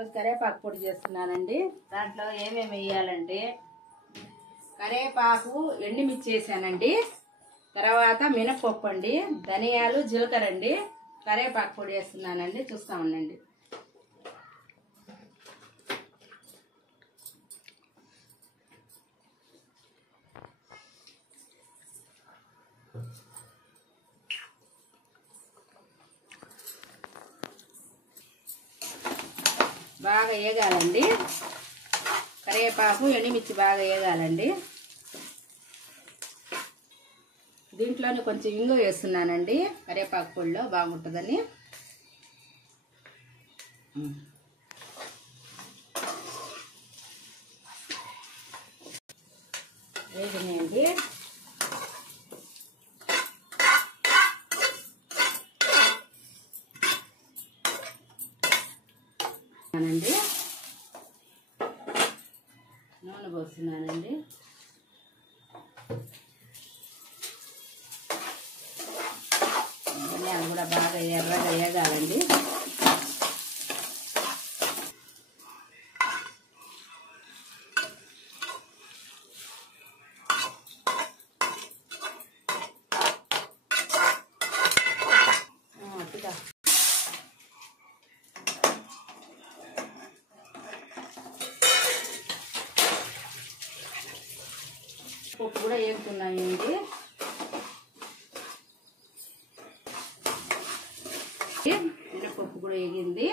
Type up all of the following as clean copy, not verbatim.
ఈరోజు కరేపాకు పొడి చేస్తున్నానండి. దాంట్లో ఏమేమి వేయాలంటే కరేపాకు ఎండుమిర్చి వేసానండి, తర్వాత మినపప్పు అండి, ధనియాలు, జీలకర్ర అండి, కరేపాకు పొడి వేస్తున్నానండి. చూస్తా ఉండండి. బాగా వేగాలండి, కరివేపాకు ఎండుమిర్చి బాగా వేగాలండి. దీంట్లోనే కొంచెం ఇంగు వేస్తున్నానండి, కరివేపాకు పొడిలో బాగుంటుందని. వేగినాయండి. నూనె పోస్తున్నానండి. ధనియాలు కూడా బాగా ఎర్రగా వేగాలండి. పప్పు కూడా వేగుతున్నాయండి. మినపప్పు కూడా వేగింది.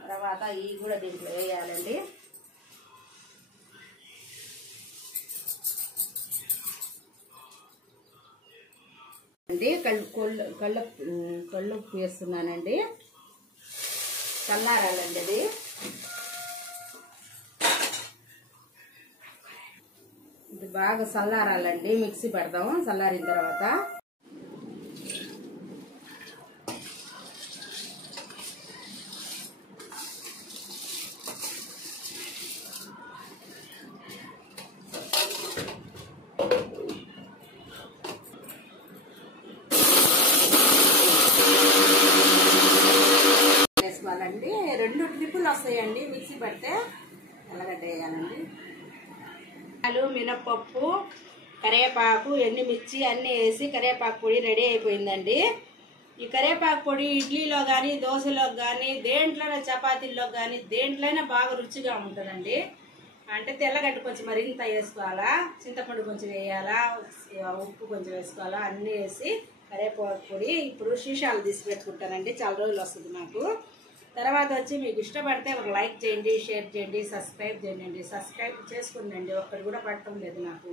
తర్వాత ఇవి కూడా దీంట్లో వేయాలండి. కళ్ళుప్పు వేస్తున్నానండి. చల్లారాలండి అది. ఇది బాగా చల్లారాలండి. మిక్సీ పెడదాము. చల్లారిన తర్వాత వేసుకోవాలండి. 2 ట్రిప్పులు వస్తాయండి మిక్సీ పెడితే. ఎల్లగడ్డ వేయాలండి. మినపప్పు, కరివేపాకు, ఎండుమిర్చి అన్నీ వేసి కరివేపాకు పొడి రెడీ అయిపోయిందండి. ఈ కరివేపాకు పొడి ఇడ్లీలో కానీ, దోశలో కానీ, దేంట్లోనే చపాతీల్లో కానీ దేంట్లోనే బాగా రుచిగా ఉంటుందండి. అంటే తెల్లగడ్డ కొంచెం మరింత వేసుకోవాలా, చింతపండు కొంచెం వేయాలా, ఉప్పు కొంచెం వేసుకోవాలా, అన్నీ వేసి కరివేపాకు పొడి ఇప్పుడు శీషాలు తీసి పెట్టుకుంటానండి. చాలా రోజులు వస్తుంది నాకు. తర్వాత వచ్చి మీకు ఇష్టపడితే ఒక లైక్ చేయండి, షేర్ చేయండి, సబ్స్క్రైబ్ చేయండి. సబ్స్క్రైబ్ చేసుకుందండి, ఒక్కటి కూడా పడటం లేదు నాకు.